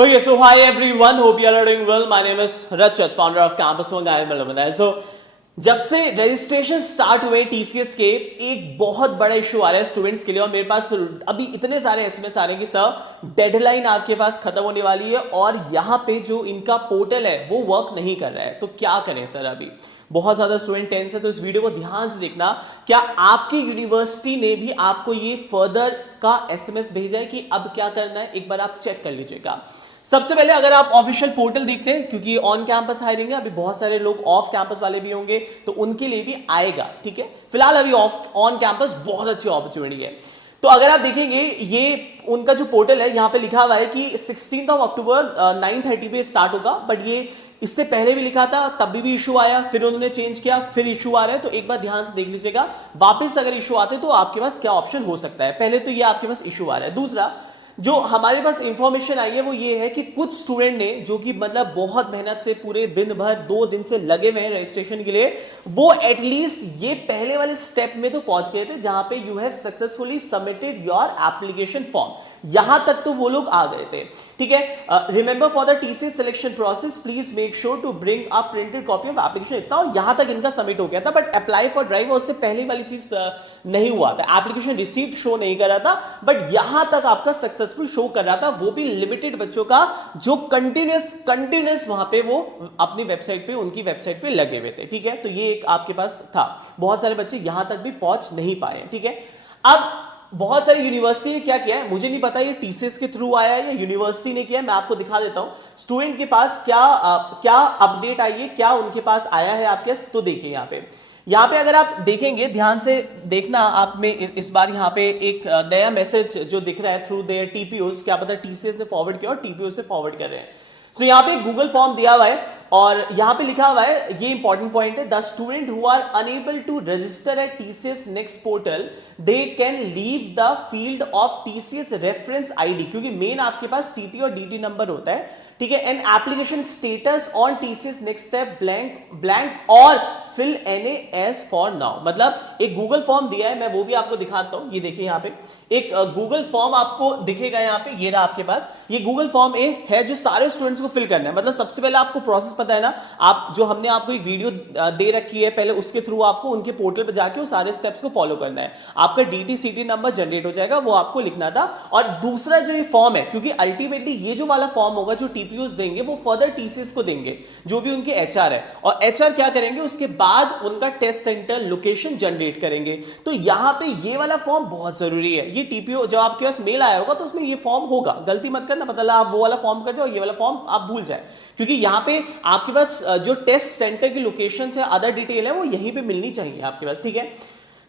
Okay, so hi everyone. Hope you are doing well. My name is Rachit, founder of Campus One Guide Malumana. So जब से registration start हुए TCS के एक बहुत बड़ा issue आ रहा है स्टूडेंट्स के लिए, और मेरे पास अभी इतने सारे एसएमएस आ रहे हैं कि सर डेडलाइन आपके पास खत्म होने वाली है और यहाँ पे जो इनका पोर्टल है वो वर्क नहीं कर रहा है, तो क्या करें सर। अभी बहुत ज्यादा स्टूडेंट टेंस है, तो इस वीडियो को ध्यान से देखना। क्या आपकी यूनिवर्सिटी ने भी आपको ये फर्दर का एसएमएस भेजा है कि अब क्या करना है, एक बार आप चेक कर लीजिएगा। सबसे पहले अगर आप ऑफिशियल पोर्टल देखते हैं, क्योंकि ऑन कैंपस हायरिंग है, अभी बहुत सारे लोग ऑफ कैंपस वाले भी होंगे तो उनके लिए भी आएगा, ठीक है। फिलहाल अभी ऑफ ऑन कैंपस बहुत अच्छी अपॉर्चुनिटी है। तो अगर आप देखेंगे ये उनका जो पोर्टल है, यहां पे लिखा हुआ है कि 16 अक्टूबर 9:30 पे स्टार्ट होगा, बट ये इससे पहले भी लिखा था, तब भी इशू आया, फिर उन्होंने चेंज किया, फिर इशू आ रहा है। तो एक बार ध्यान से देख लीजिएगा, वापस अगर इशू आते तो आपके पास क्या ऑप्शन हो सकता है। पहले तो ये आपके पास इशू आ रहा है। दूसरा जो हमारे पास इंफॉर्मेशन आई है वो ये है कि कुछ स्टूडेंट ने, जो कि मतलब बहुत मेहनत से पूरे दिन भर 2 दिन से लगे हुए हैं रजिस्ट्रेशन के लिए, वो एटलीस्ट ये पहले वाले स्टेप में तो पहुंच गए थे जहां पे you have successfully submitted your application form. यहां तक तो वो लोग आ गए थे, ठीक है। Remember for the TCS selection process please make sure to bring a printed copy of application, इतना। और यहां तक इनका सबमिट हो गया था, बट अप्लाई फॉर ड्राइव उससे पहले वाली चीज नहीं हुआ था, एप्लीकेशन रिसीव्ड शो नहीं कर रहा था, बट यहां तक आपका सक्सेसफुल शो कर रहा था, वो भी लिमिटेड बच्चों का जो कंटिन्यूस वहां पे वो अपनी वेबसाइट पे, उनकी वेबसाइट पे लगे हुए थे, ठीक है। तो ये एक आपके पास था। बहुत सारे बच्चे यहां तक भी पहुंच नहीं पाए, ठीक है। अब बहुत सारी यूनिवर्सिटी ने क्या किया है मुझे नहीं पता, ये टीसीएस के थ्रू आया है या यूनिवर्सिटी ने किया है, मैं आपको दिखा देता हूं स्टूडेंट के पास क्या अपडेट आई है, क्या उनके पास आया है आपके। तो देखिए यहाँ पे अगर आप देखेंगे, ध्यान से देखना, आप में इस बार यहाँ पे एक नया मैसेज जो दिख रहा है थ्रू देयर टीपीओस, क्या पता टीसीएस ने फॉरवर्ड किया और टीपीओ से फॉरवर्ड कर रहे हैं। सो यहाँ पे गूगल फॉर्म दिया हुआ है और यहाँ पे लिखा हुआ है, ये इंपॉर्टेंट पॉइंट है, the students who are unable to register at TCS next portal they can leave the field of TCS reference ID, क्योंकि मेन आपके पास सीटी और डीटी नंबर होता है, ठीक है। And application status on TCS next step blank और fill NA as for now. मतलब एक गूगल फॉर्म दिया है, मैं वो भी आपको दिखाता हूं। ये देखिए यहाँ पे एक गूगल फॉर्म आपको दिखेगा, यहाँ पे ये रहा आपके पास, ये गूगल फॉर्म ए है जो सारे स्टूडेंट्स को फिल करना है। मतलब सबसे पहले आपको प्रोसेस पता है ना, आप जो हमने आपको एक वीडियो दे रखी है पहले, उसके थ्रू आपको उनके पोर्टल पर जाके वो सारे स्टेप्स को फॉलो करना है। आपका डीटी सीटी नंबर जनरेट हो जाएगा, वो आपको लिखना था। और दूसरा जो ये फॉर्म है, क्योंकि अल्टीमेटली ये जो वाला फॉर्म होगा जो टीपीओस देंगे वो फर्दर टीसीएस को देंगे, जो भी उनके एचआर है, और एचआर क्या करेंगे उसके बाद उनका टेस्ट सेंटर लोकेशन जनरेट करेंगे। तो यहां पे ये वाला फॉर्म बहुत जरूरी है। ये टीपीओ जब आपके पास मेल आया होगा तो उसमें ये फॉर्म होगा, गलती मत करना, मतलब आप वो वाला फॉर्म कर दो और ये वाला फॉर्म आप भूल जाए, क्योंकि यहां पे आपके पास जो टेस्ट सेंटर की लोकेशन है, अदर डिटेल है, वो यहीं पे मिलनी चाहिए आपके पास, ठीक है।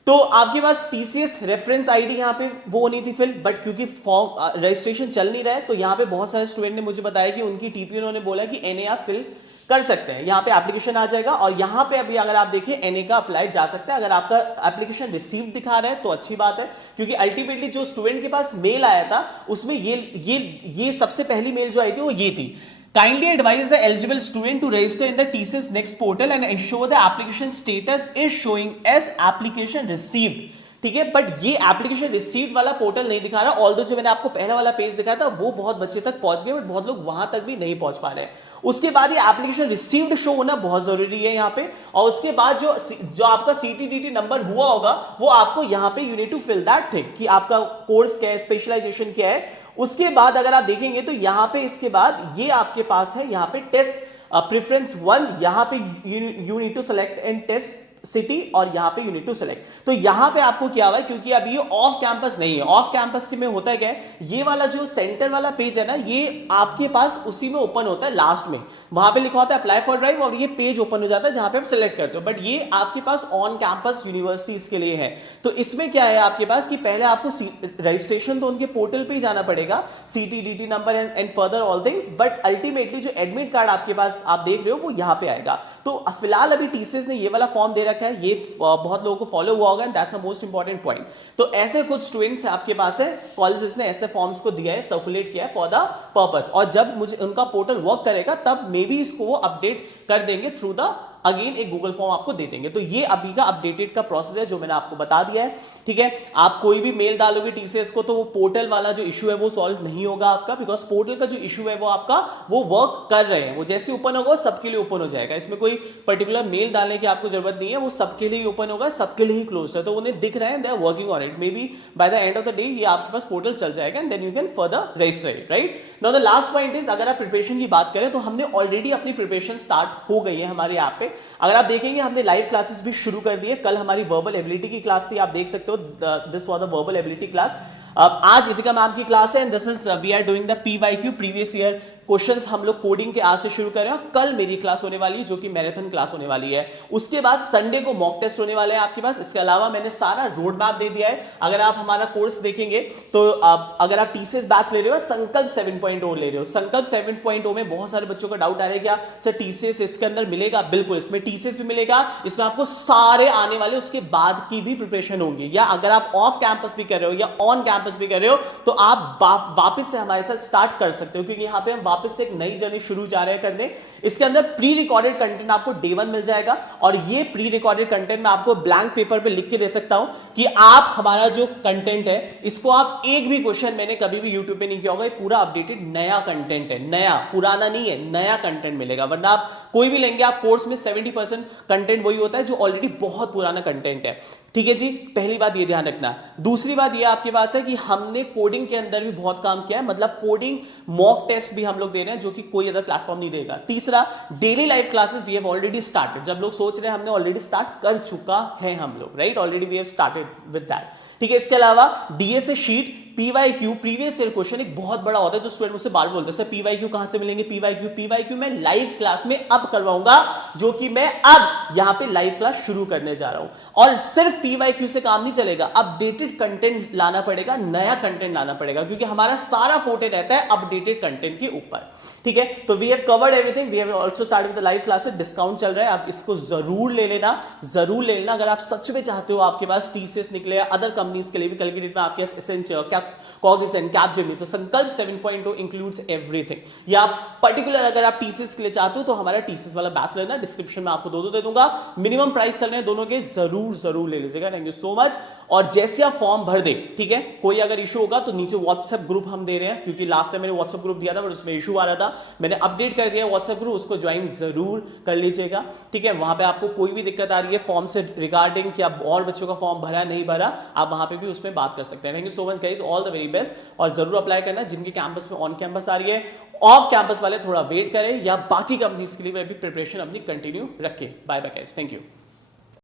तो आपके पास टीसीएस रेफरेंस आईडी यहाँ पे वो होनी थी फिल, बट क्योंकि फॉर्म रजिस्ट्रेशन चल नहीं रहा है, तो यहाँ पे बहुत सारे स्टूडेंट ने मुझे बताया कि उनकी टीपीओ उन्होंने बोला कि एनए आप फिल कर सकते हैं। यहाँ पे एप्लीकेशन आ जाएगा और यहाँ पे अभी अगर आप देखिए एनए का अप्लाई जा सकता है। अगर आपका एप्लीकेशन रिसीव दिखा रहा है तो अच्छी बात है, क्योंकि अल्टीमेटली जो स्टूडेंट के पास मेल आया था उसमें ये सबसे पहली मेल जो आई थी वो ये थी, kindly advise the eligible student to register in the TCS Next portal and ensure the application status is showing as application received, ठीक है। बट ये एप्लीकेशन रिसीव्ड वाला पोर्टल नहीं दिखा रहा, ऑल्दो जो मैंने आपको पहला वाला पेज दिखाया था वो बहुत बच्चे तक पहुंच गए, बट बहुत लोग वहां तक भी नहीं पहुंच पा रहे हैं। उसके बाद ये एप्लीकेशन रिसीव्ड शो होना बहुत जरूरी है यहाँ पे, और उसके बाद जो आपका सीटीडीटी नंबर हुआ होगा वो आपको यहाँ पे you need to fill that thing, कि आपका कोर्स क्या है, स्पेशलाइजेशन क्या है। उसके बाद अगर आप देखेंगे तो यहां पे इसके बाद ये आपके पास है, यहां पे टेस्ट प्रेफरेंस 1, यहां पे you need to select and test city, और यहां पे यू नीड टू सेलेक्ट। तो यहां पे आपको क्या हुआ है, क्योंकि अब ये ऑफ कैंपस नहीं है, ऑफ कैंपस के में होता है क्या है, ये वाला जो सेंटर वाला पेज है ना, ये आपके पास उसी में ओपन होता है लास्ट में, वहां पे लिखा होता है अप्लाई फॉर ड्राइव, और ये पेज ओपन हो जाता है जहां पे आप सिलेक्ट करते हो। बट ये आपके पास ऑन कैंपस यूनिवर्सिटीज के लिए है। तो इसमें क्या है आपके पास कि पहले आपको रजिस्ट्रेशन तो उनके पोर्टल पे ही जाना पड़ेगा, CT DT number and further all things, but ultimately जो एडमिट कार्ड आपके पास आप देख रहे हो वो यहां पे आएगा। तो फिलहाल अभी टीसीएस ने ये वाला फॉर्म दे रखा है, ये बहुत लोगों को फॉलो हुआ होगा, and that's a most important point. तो ऐसे कुछ स्टूडेंट्स आपके पास है, कॉलेजेस ने ऐसे फॉर्म्स को दिया है, सर्कुलेट किया है फॉर द पर्पस, और जब मुझे उनका पोर्टल वर्क करेगा तब मे बी इसको वो अपडेट कर देंगे थ्रू द अगेन एक गूगल फॉर्म आपको दे देंगे। तो ये अभी का अपडेटेड का प्रोसेस है जो मैंने आपको बता दिया है, ठीक है। आप कोई भी मेल डालोगे टीसीएस को तो वो पोर्टल वाला जो इशू है वो सॉल्व नहीं होगा आपका, बिकॉज पोर्टल का जो इशू है वो आपका वो वर्क कर रहे हैं, वो जैसे ओपन होगा सबके लिए ओपन हो जाएगा। इसमें कोई पर्टिकुलर मेल डालने की आपको जरूरत नहीं है, वो सबके लिए ओपन होगा, सबके लिए ही क्लोज है, तो उन्हें दिख रहा है, they are working on it. May be by the end of the day ये आपके पास पोर्टल चल जाएगा and then you can further register, right. Now the last point is, अगर आप प्रिपरेशन की बात करें तो हमने ऑलरेडी अपनी प्रिपरेशन स्टार्ट हो गई है हमारे ऐप पे। अगर आप देखेंगे हमने लाइव क्लासेस भी शुरू कर दी है। कल हमारी वर्बल एबिलिटी की क्लास थी, आप देख सकते हो, this was the verbal ability class. आज इतिका मैम की क्लास है and this is we are doing the PYQ previous year questions हम लोग कोडिंग के आज से शुरू कर रहे हैं। कल मेरी क्लास होने वाली है जो कि मैराथन क्लास होने वाली है। उसके बाद संडे को मॉक टेस्ट होने वाले हैं आपके पास। इसके अलावा मैंने सारा रोड मैप दे दिया है। अगर आप हमारा कोर्स देखेंगे तो अगर आप टीसीएस बैच ले रहे हो, संकल्प 7.0 ले रहे हो, संकल्प 7.0 में बहुत सारे बच्चों का डाउट आ रहा है क्या सर टीसीएस इसके अंदर मिलेगा? बिल्कुल, इसमें टीसीएस भी मिलेगा, इसमें आपको सारे आने वाले उसके बाद की भी प्रिपरेशन होगी। या अगर आप ऑफ कैंपस भी कर रहे हो या ऑन कैंपस भी कर रहे हो तो आप वापस से हमारे साथ स्टार्ट कर सकते हो, क्योंकि यहां पे हम वापस से एक नई जर्नी शुरू जा रहे हैं करने। इसके अंदर प्री रिकॉर्डेड कंटेंट आपको डे 1 मिल जाएगा, और ये प्री रिकॉर्डेड कंटेंट मैं आपको ब्लैंक पेपर पे लिख के दे सकता हूं कि आप हमारा जो कंटेंट है इसको आप एक भी क्वेश्चन मैंने कभी भी यूट्यूब पे नहीं किया होगा, ये पूरा अपडेटेड नया कंटेंट है, नया, पुराना नहीं है, नया कंटेंट मिलेगा। वरना आप कोई भी लेंगे आप कोर्स में 70% कंटेंट वही होता है जो ऑलरेडी बहुत पुराना कंटेंट है, ठीक है जी। पहली बात ये ध्यान रखना। दूसरी बात ये आपके पास है कि हमने कोडिंग के अंदर भी बहुत काम किया है, मतलब कोडिंग मॉक टेस्ट भी हम लोग दे रहे हैं जो कि कोई अदर प्लेटफॉर्म नहीं देगा। तीसरा, daily live classes we have already started. जब लोग सोच रहे हैं हमने ऑलरेडी स्टार्ट कर चुका है हम लोग, right, already we have started with that, ठीक है। इसके अलावा DSA sheet, PYQ previous year question एक बहुत बड़ा होता है जो स्टूडेंट मुझसे बार बोलते हैं सर पीवाईक्यू कहां से मिलेंगे? पीवाईक्यू मैं लाइव क्लास में अब करवाऊंगा, जो कि मैं अब यहां पे लाइव क्लास शुरू करने जा रहा हूं। और सिर्फ पीवाईक्यू से काम नहीं चलेगा, अपडेटेड कंटेंट लाना पड़ेगा, नया कंटेंट लाना पड़ेगा, क्योंकि हमारा सारा फोटे रहता है अपडेटेड कंटेंट के ऊपर, ठीक है। तो we have covered everything, we have also started with the live classes. Discount चल रहा है, आप इसको जरूर ले लेना, जरूर ले लेना। अगर आप सच में चाहते हो आपके पास टीसीएस निकले या अदर कंपनीज के लिए भी कल की डेट में आपके पास एसेंशियल, कॉग्निजेंट, कैपजेमिनी, तो संकल्प 7.0 इंक्लूड्स एवरीथिंग। या पर्टिकुलर अगर आप टीसीएस के लिए चाहते हो तो हमारा टीसीएस वाला बैच लेना, डिस्क्रिप्शन में आपको दो दे दूंगा। मिनिमम प्राइस चल रहे हैं दोनों के, जरूर ले लीजिएगा। Thank you so much. और जैसे आप फॉर्म भर दे, ठीक है, कोई अगर इशू होगा तो नीचे व्हाट्सएप ग्रुप हम दे रहे हैं, क्योंकि लास्ट टाइम मैंने व्हाट्सएप ग्रुप दिया था बट उसमें इशू आ रहा था, मैंने अपडेट कर दिया व्हाट्सएप ग्रुप, उसको ज्वाइन जरूर कर लीजिएगा, ठीक है। वहां पे आपको कोई भी दिक्कत आ रही है फॉर्म से रिगार्डिंग कि आप और बच्चों का फॉर्म भरा नहीं भरा, आप वहां पे भी उसमें बात कर सकते हैं। Thank you so much guys, all the very best. और जरूर अप्लाई करना, जिनके कैंपस में ऑन कैंपस आ रही है, ऑफ कैंपस वाले थोड़ा वेट करें, या बाकी कंपनीज के लिए भी प्रिपरेशन अपनी कंटिन्यू रखें। Bye bye guys, thank you.